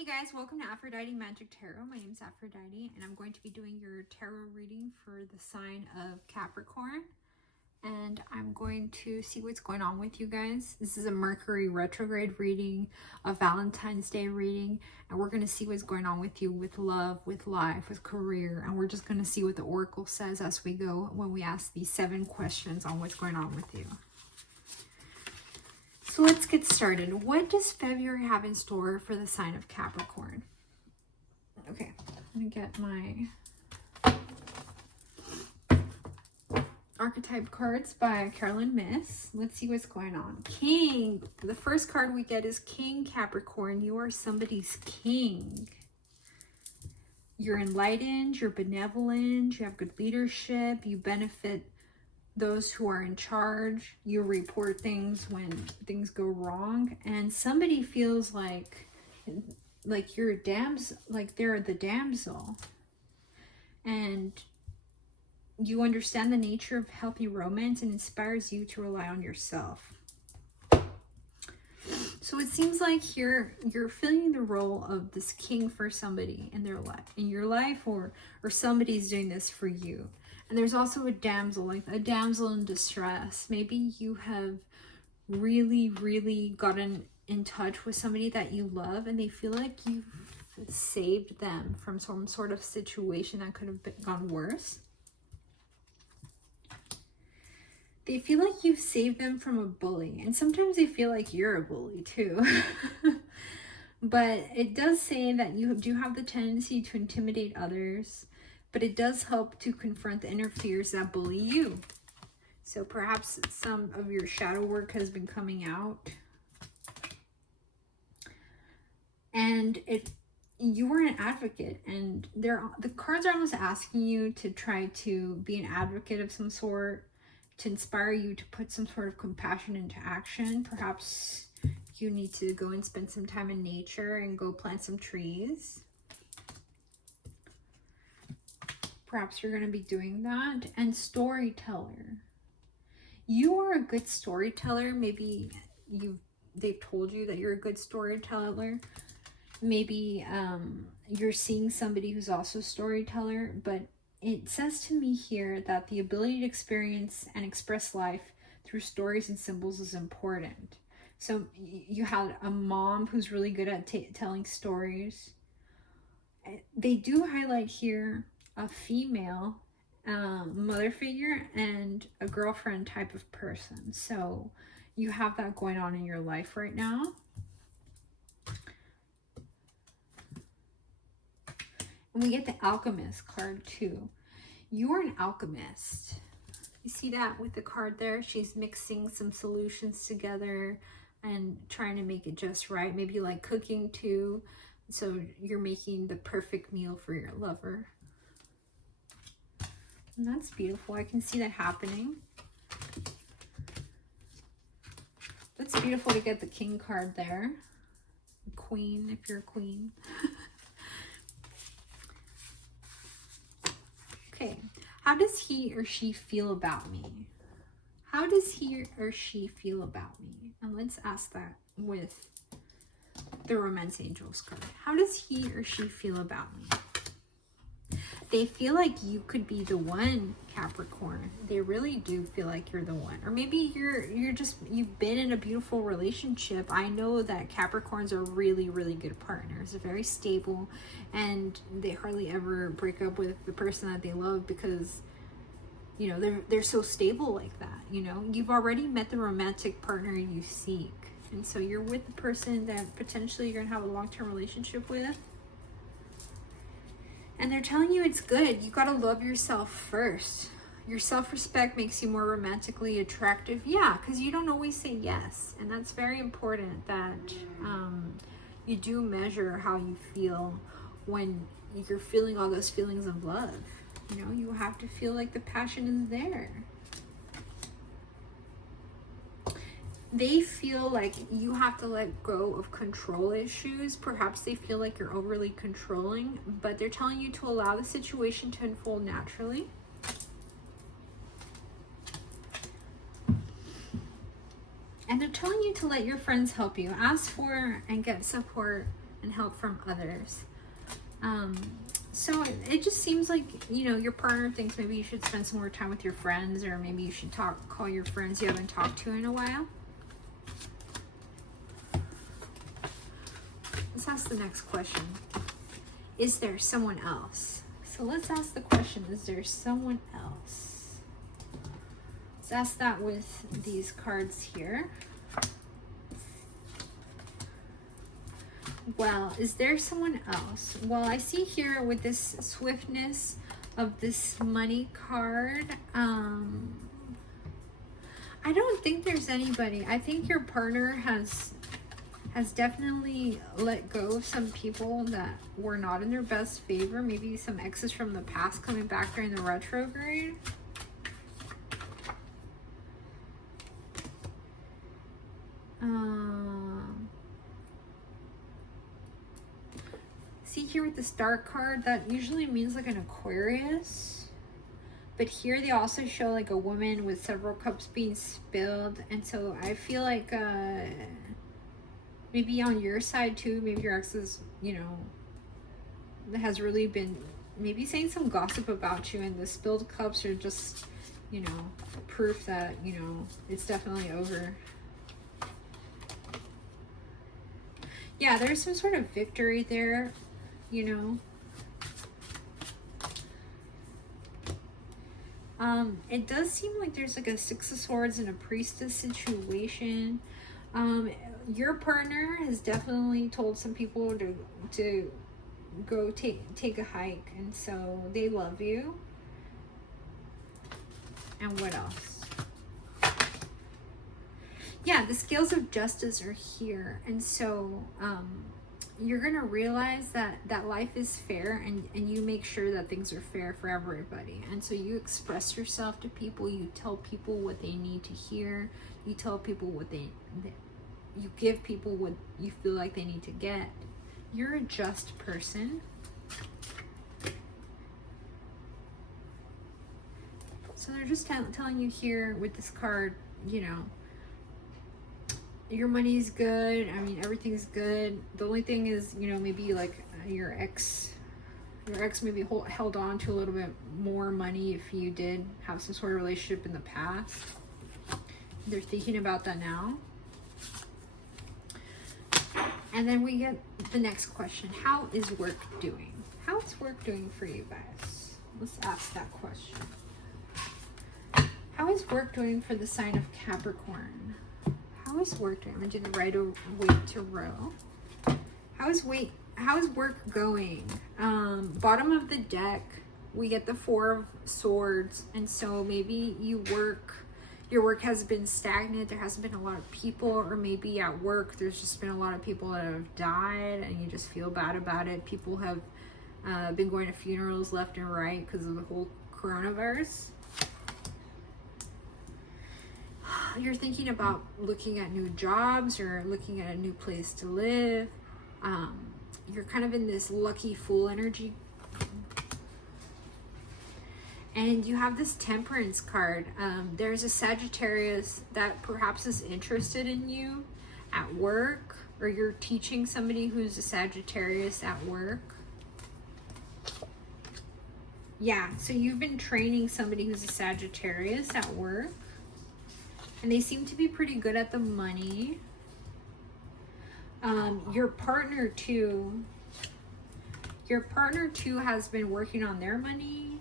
Hey guys, welcome to Aphrodite Magic Tarot. My name is Aphrodite and I'm going to be doing your tarot reading for the sign of Capricorn. And I'm going to see what's going on with you guys. This is a Mercury retrograde reading, a Valentine's Day reading, and we're going to see what's going on with you with love, with life, with career, and we're just going to see what the Oracle says as we go when we ask these 7 questions on what's going on with you. So let's get started. What does February have in store for the sign of Capricorn? Okay, I'm going to get my Archetype cards by Myss. Let's see what's going on. King. The first card we get is King Capricorn. You are somebody's king. You're enlightened, you're benevolent, you have good leadership, you benefit those who are in charge, you report things when things go wrong, and somebody feels like you're a damsel, like they're the damsel, and you understand the nature of healthy romance and inspires you to rely on yourself. So it seems like you're filling the role of this king for somebody in their life, or somebody's doing this for you. And there's also a damsel, like a damsel in distress. Maybe you have really gotten in touch with somebody that you love and they feel like you've saved them from some sort of situation that could have gone worse. They feel like you've saved them from a bully, and sometimes they feel like you're a bully too. But it does say that you do have the tendency to intimidate others, but it does help to confront the inner fears that bully you. So perhaps some of your shadow work has been coming out, and you are an advocate, and the cards are almost asking you to try to be an advocate of some sort, to inspire you to put some sort of compassion into action. Perhaps you need to go and spend some time in nature and go plant some trees. Perhaps you're going to be doing that. And storyteller. You are a good storyteller. Maybe they've told you that you're a good storyteller. Maybe you're seeing somebody who's also a storyteller, but it says to me here that the ability to experience and express life through stories and symbols is important. So you had a mom who's really good at telling stories. They do highlight here a female mother figure and a girlfriend type of person. So you have that going on in your life right now. And we get the Alchemist card too. You're an alchemist. You see that with the card there? She's mixing some solutions together and trying to make it just right. Maybe you like cooking too. So you're making the perfect meal for your lover. And that's beautiful. I can see that happening. That's beautiful to get the King card there. Queen, if you're a queen. Okay, how does he or she feel about me? How does he or she feel about me? And let's ask that with the Romance Angels card. How does he or she feel about me? They feel like you could be the one, Capricorn. They really do feel like you're the one. Or maybe you've been in a beautiful relationship. I know that Capricorns are really good partners. They're very stable, and they hardly ever break up with the person that they love because, you know, they're so stable like that. You know, you've already met the romantic partner you seek, and so you're with the person that potentially you're gonna have a long-term relationship with. And they're telling you it's good. You gotta love yourself first. Your self-respect makes you more romantically attractive. Yeah, because you don't always say yes. And that's very important that you do measure how you feel when you're feeling all those feelings of love. You know, you have to feel like the passion is there. They feel like you have to let go of control issues. Perhaps they feel like you're overly controlling, but they're telling you to allow the situation to unfold naturally. And they're telling you to let your friends help you. Ask for and get support and help from others. So it just seems like, you know, your partner thinks maybe you should spend some more time with your friends, or maybe you should call your friends you haven't talked to in a while. Let's ask the next question. Is there someone else? So let's ask the question, is there someone else? Let's ask that with these cards here. Well, is there someone else? Well, I see here with this swiftness of this money card, I don't think there's anybody. I think your partner has definitely let go of some people that were not in their best favor. Maybe some exes from the past coming back during the retrograde. See here with the Star card, that usually means like an Aquarius. But here they also show like a woman with several cups being spilled. And so I feel like maybe on your side too, maybe your ex is, you know, has really been maybe saying some gossip about you, and the spilled cups are just, you know, proof that, you know, it's definitely over. Yeah, there's some sort of victory there, you know. It does seem like there's like a Six of Swords and a Priestess situation. Your partner has definitely told some people to go take a hike, and so they love you. And what else? Yeah, the scales of justice are here, and so you're gonna realize that life is fair, and you make sure that things are fair for everybody. And so you express yourself to people, you tell people what they need to hear, you tell people what you give people what you feel like they need to get. You're a just person. So they're just telling you here with this card, you know, your money's good. I mean, everything's good. The only thing is, you know, maybe like your ex maybe held on to a little bit more money if you did have some sort of relationship in the past. They're thinking about that now. And then we get the next question. How is work doing? How is work doing for you guys? Let's ask that question. How is work doing for the sign of Capricorn? How is work doing? I'm going to do the Waite Tarot. How is work going? Bottom of the deck, we get the Four of Swords. And so maybe your work has been stagnant. There hasn't been a lot of people, or maybe at work there's just been a lot of people that have died and you just feel bad about it. People have been going to funerals left and right because of the whole coronavirus. You're thinking about looking at new jobs or looking at a new place to live. You're kind of in this lucky fool energy. And you have this Temperance card. There's a Sagittarius that perhaps is interested in you at work, or you're teaching somebody who's a Sagittarius at work. Yeah, so you've been training somebody who's a Sagittarius at work. And they seem to be pretty good at the money. Your partner too has been working on their money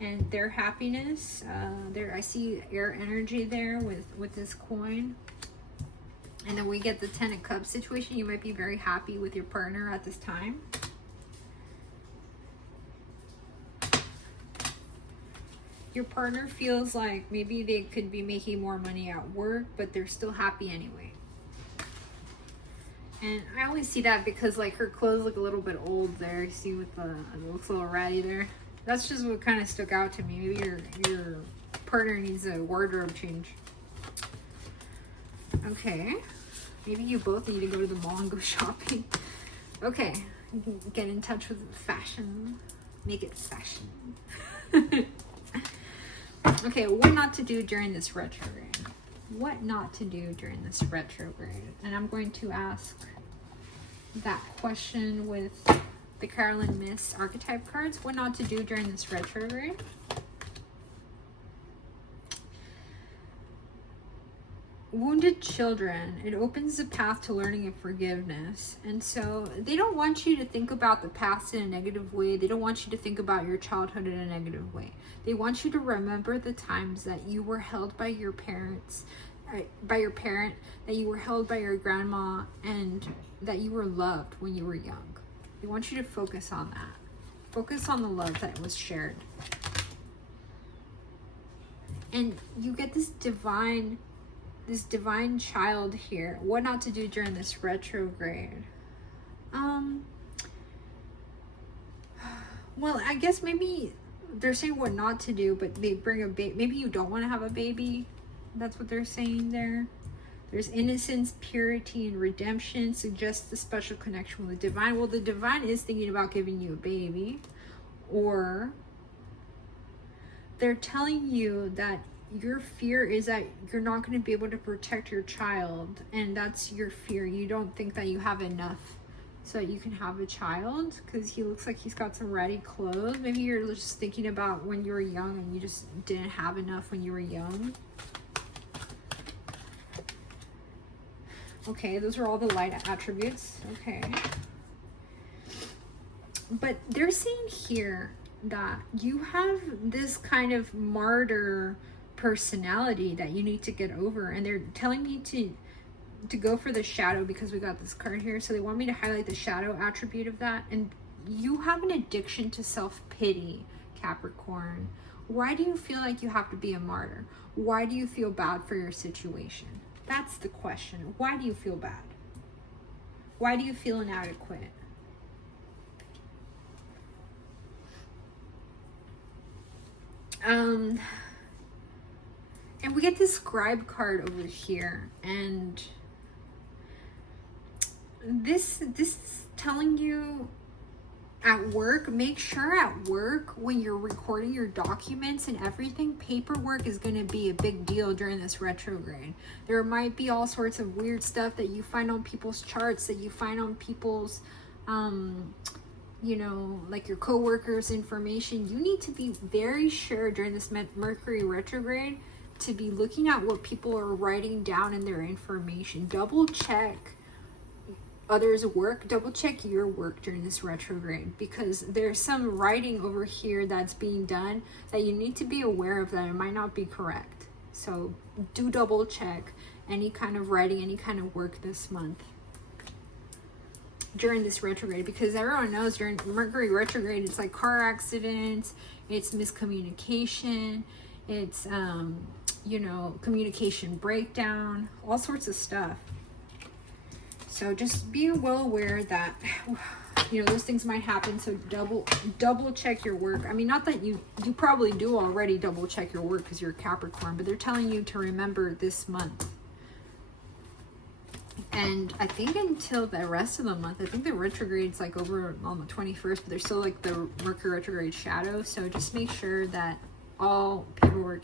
and their happiness. I see air energy there with this coin. And then we get the Ten of Cups situation. You might be very happy with your partner at this time. Your partner feels like maybe they could be making more money at work, but they're still happy anyway. And I only see that because like her clothes look a little bit old there. You see with it looks a little ratty there. That's just what kind of stuck out to me. Maybe your partner needs a wardrobe change. Okay. Maybe you both need to go to the mall and go shopping. Okay. Get in touch with fashion. Make it fashion. Okay, what not to do during this retrograde? What not to do during this retrograde? And I'm going to ask that question with the Carolyn Myss archetype cards. What not to do during this retrograde. Wounded children. It opens the path to learning and forgiveness. And so they don't want you to think about the past in a negative way. They don't want you to think about your childhood in a negative way. They want you to remember the times that you were held by your parents, by your parent, that you were held by your grandma, and that you were loved when you were young. They want you to focus on that. Focus on the love that was shared. And you get this divine child here. What not to do during this retrograde. Well, I guess maybe they're saying what not to do, but they bring a baby. Maybe you don't want to have a baby. That's what they're saying there. There's innocence, purity, and redemption. Suggests a special connection with the divine. Well, the divine is thinking about giving you a baby. Or they're telling you that your fear is that you're not going to be able to protect your child. And that's your fear. You don't think that you have enough so that you can have a child. Because he looks like he's got some ratty clothes. Maybe you're just thinking about when you were young and you just didn't have enough when you were young. Okay, those are all the light attributes. Okay. But they're saying here that you have this kind of martyr personality that you need to get over. And they're telling me to go for the shadow because we got this card here. So they want me to highlight the shadow attribute of that. And you have an addiction to self-pity, Capricorn. Why do you feel like you have to be a martyr? Why do you feel bad for your situation? That's the question. Why do you feel bad? Why do you feel inadequate? And we get this scribe card over here, and this is telling you at work, make sure at work when you're recording your documents and everything, paperwork is going to be a big deal during this retrograde. There might be all sorts of weird stuff that you find on people's charts, that you find on people's you know, like your co-workers' information. You need to be very sure during this Mercury retrograde to be looking at what people are writing down in their information. Double check others' work, double check your work during this retrograde, because there's some writing over here that's being done that you need to be aware of, that it might not be correct. So do double check any kind of writing, any kind of work this month during this retrograde, because everyone knows during Mercury retrograde it's like car accidents, it's miscommunication, it's you know, communication breakdown, all sorts of stuff. So just be well aware that, you know, those things might happen. So double check your work. I mean, not that you probably do already double check your work because you're a Capricorn, but they're telling you to remember this month. And I think until the rest of the month, I think the retrograde's like over on the 21st, but there's still like the Mercury retrograde shadow. So just make sure that all paperwork,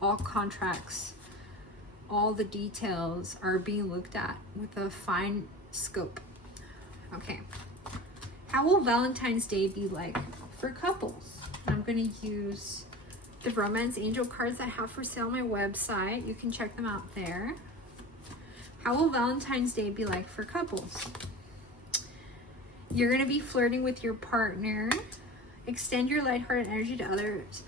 all contracts, all the details are being looked at with a fine scope. Okay. How will Valentine's Day be like for couples? I'm going to use the romance angel cards I have for sale on my website. You can check them out there. How will Valentine's Day be like for couples? You're going to be flirting with your partner. Extend your lighthearted energy to others.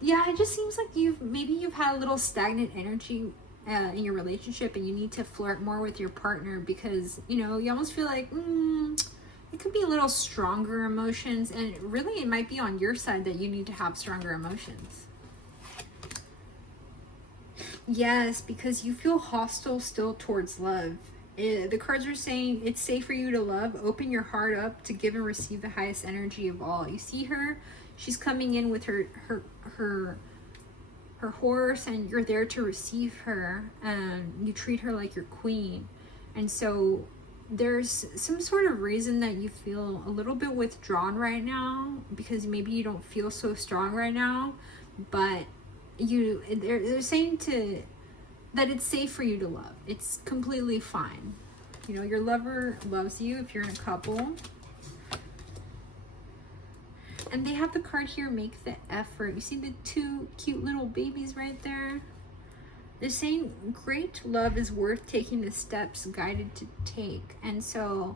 Yeah, it just seems like you've had a little stagnant energy in your relationship, and you need to flirt more with your partner, because, you know, you almost feel like it could be a little stronger emotions, and really it might be on your side that you need to have stronger emotions. Yes, because you feel hostile still towards love. The cards are saying it's safe for you to love. Open your heart up to give and receive the highest energy of all. You see her, she's coming in with her horse, and you're there to receive her, and you treat her like your queen. And so there's some sort of reason that you feel a little bit withdrawn right now, because maybe you don't feel so strong right now, but they're saying that it's safe for you to love. It's completely fine. You know, your lover loves you if you're in a couple. And they have the card here, make the effort. You see the two cute little babies right there? They're saying great love is worth taking the steps guided to take. And so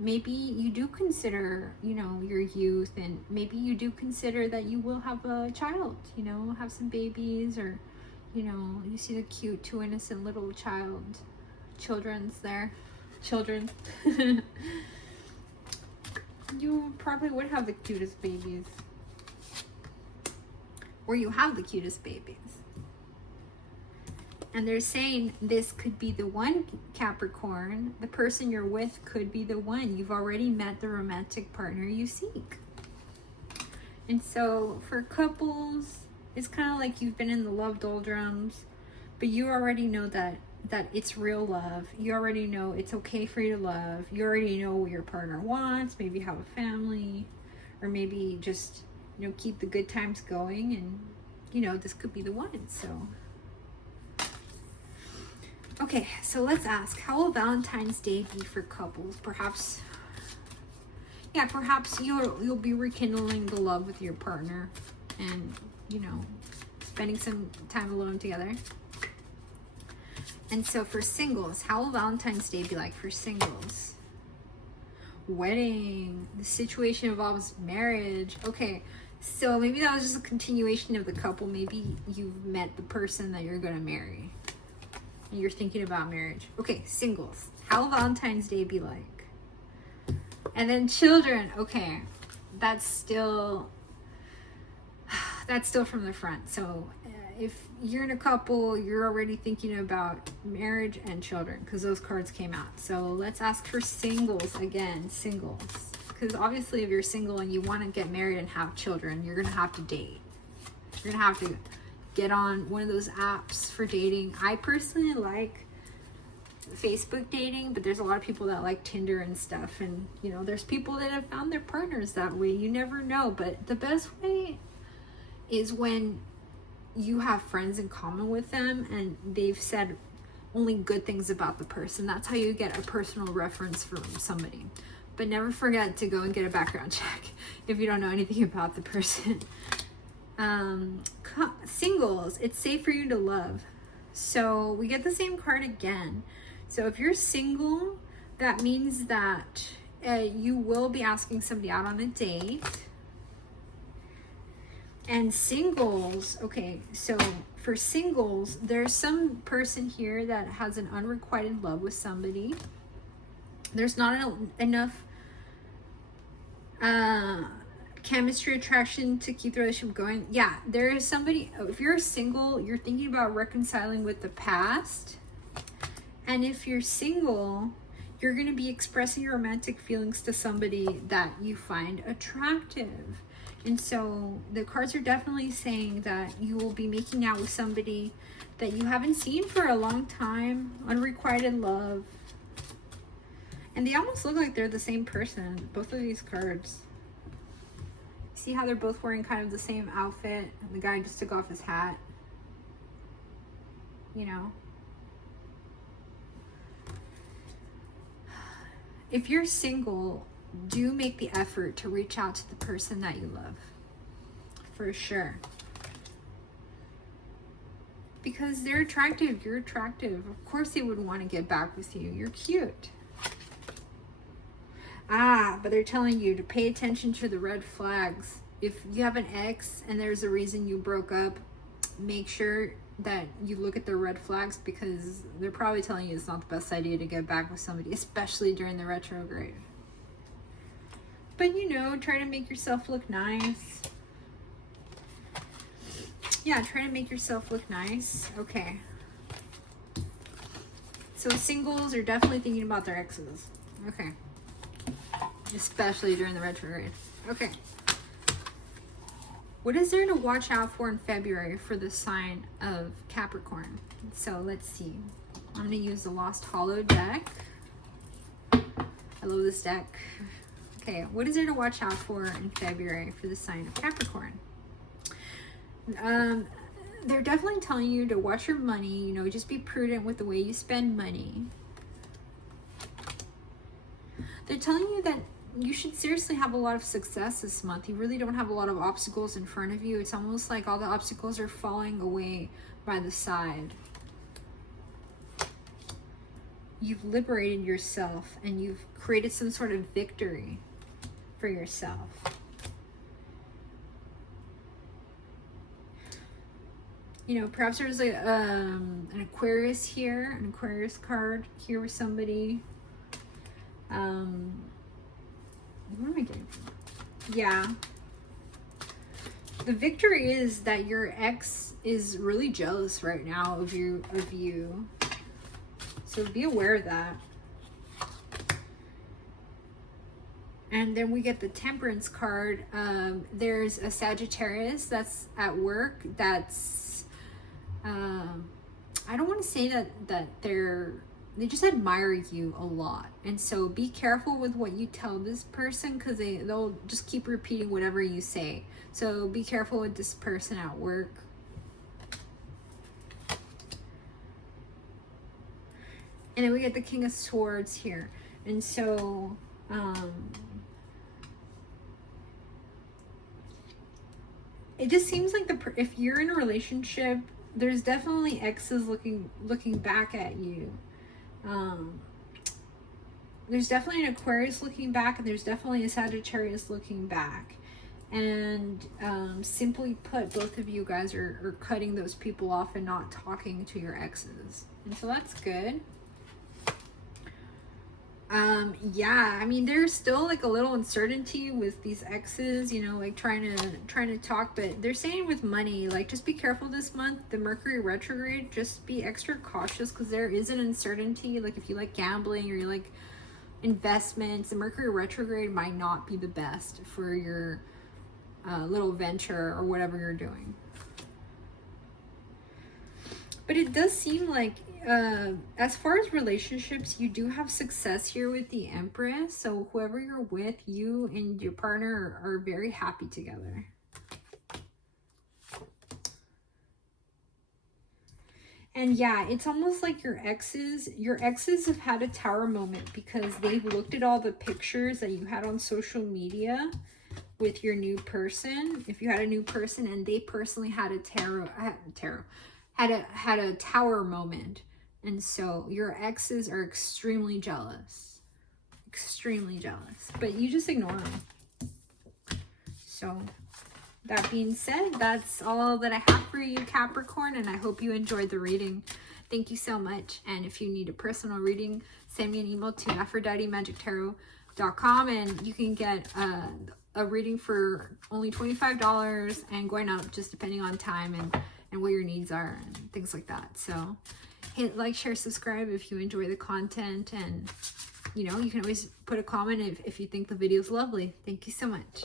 maybe you do consider, you know, your youth, and maybe you do consider that you will have a child, you know, have some babies, or, you know, you see the cute, two innocent little children's there. Children. You probably would have the cutest babies. Or you have the cutest babies. And they're saying this could be the one, Capricorn. The person you're with could be the one. You've already met the romantic partner you seek. And so for couples, it's kind of like you've been in the love doldrums, but you already know that it's real love. You already know it's okay for you to love. You already know what your partner wants. Maybe have a family, or maybe just, you know, keep the good times going. And, you know, this could be the one. So, okay, so let's ask, how will Valentine's Day be for couples? Perhaps, yeah, perhaps you'll be rekindling the love with your partner, and, you know, spending some time alone together. And so for singles, how will Valentine's Day be like for singles? Wedding. The situation involves marriage. Okay, so maybe that was just a continuation of the couple. Maybe you've met the person that you're going to marry, and you're thinking about marriage. Okay, singles. How will Valentine's Day be like? And then children. Okay, that's still from the front. So if you're in a couple, you're already thinking about marriage and children, because those cards came out. So let's ask for singles again. Singles, because obviously if you're single and you want to get married and have children, you're gonna have to date. You're gonna have to get on one of those apps for dating. I personally like Facebook dating, but there's a lot of people that like Tinder and stuff, and you know, there's people that have found their partners that way. You never know, but the best way is when you have friends in common with them and they've said only good things about the person. That's how you get a personal reference from somebody. But never forget to go and get a background check if you don't know anything about the person. Singles, it's safe for you to love. So we get the same card again. So if you're single, that means that you will be asking somebody out on a date. And singles, okay, so for singles, there's some person here that has an unrequited love with somebody. There's not enough chemistry, attraction to keep the relationship going. Yeah, there is somebody, if you're single, you're thinking about reconciling with the past. And if you're single, you're going to be expressing your romantic feelings to somebody that you find attractive. And so the cards are definitely saying that you will be making out with somebody that you haven't seen for a long time. Unrequited love. And they almost look like they're the same person, both of these cards. See how they're both wearing kind of the same outfit? And the guy just took off his hat. You know? If you're single, do make the effort to reach out to the person that you love, for sure, because they're attractive, you're attractive. Of course they would want to get back with you. You're cute. But they're telling you to pay attention to the red flags. If you have an ex and there's a reason you broke up, make sure that you look at the red flags, because they're probably telling you it's not the best idea to get back with somebody, especially during the retrograde. But, you know, try to make yourself look nice. Yeah, try to make yourself look nice. Okay. So singles are definitely thinking about their exes. Okay. Especially during the retrograde. Okay. What is there to watch out for in February for the sign of Capricorn? So let's see. I'm going to use the Lost Hollow deck. I love this deck. Okay, what is there to watch out for in February for the sign of Capricorn? They're definitely telling you to watch your money, you know, just be prudent with the way you spend money. They're telling you that you should seriously have a lot of success this month. You really don't have a lot of obstacles in front of you. It's almost like all the obstacles are falling away by the side. You've liberated yourself and you've created some sort of victory for yourself. You know, perhaps there's like an Aquarius here, an Aquarius card here with somebody. What am I getting? Yeah. The victory is that your ex is really jealous right now of you. So be aware of that. And then we get the Temperance card. There's a Sagittarius that's at work that's, I don't want to say that they just admire you a lot. And so be careful with what you tell this person, because they'll just keep repeating whatever you say. So be careful with this person at work. And then we get the King of Swords here. And so, it just seems like if you're in a relationship, there's definitely exes looking back at you. There's definitely an Aquarius looking back, and there's definitely a Sagittarius looking back. And simply put, both of you guys are cutting those people off and not talking to your exes. And so that's good. Yeah, I mean, there's still like a little uncertainty with these exes, you know, like trying to talk, but they're saying with money, like, just be careful this month. The Mercury retrograde, just be extra cautious, because there is an uncertainty. Like if you like gambling or you like investments, the Mercury retrograde might not be the best for your little venture or whatever you're doing. But it does seem like, as far as relationships, you do have success here with the Empress. So whoever you're with, you and your partner are very happy together. And yeah, it's almost like your exes have had a tower moment, because they've looked at all the pictures that you had on social media with your new person. If you had a new person, and they personally had had a tower moment. And so your exes are extremely jealous. Extremely jealous. But you just ignore them. So that being said, that's all that I have for you, Capricorn, and I hope you enjoyed the reading. Thank you so much. And if you need a personal reading, send me an email to aphroditymagictarot.com, and you can get a reading for only $25 and going up, just depending on time and what your needs are and things like that. So hit like, share, subscribe if you enjoy the content, and you know, you can always put a comment if you think the video is lovely. Thank you so much.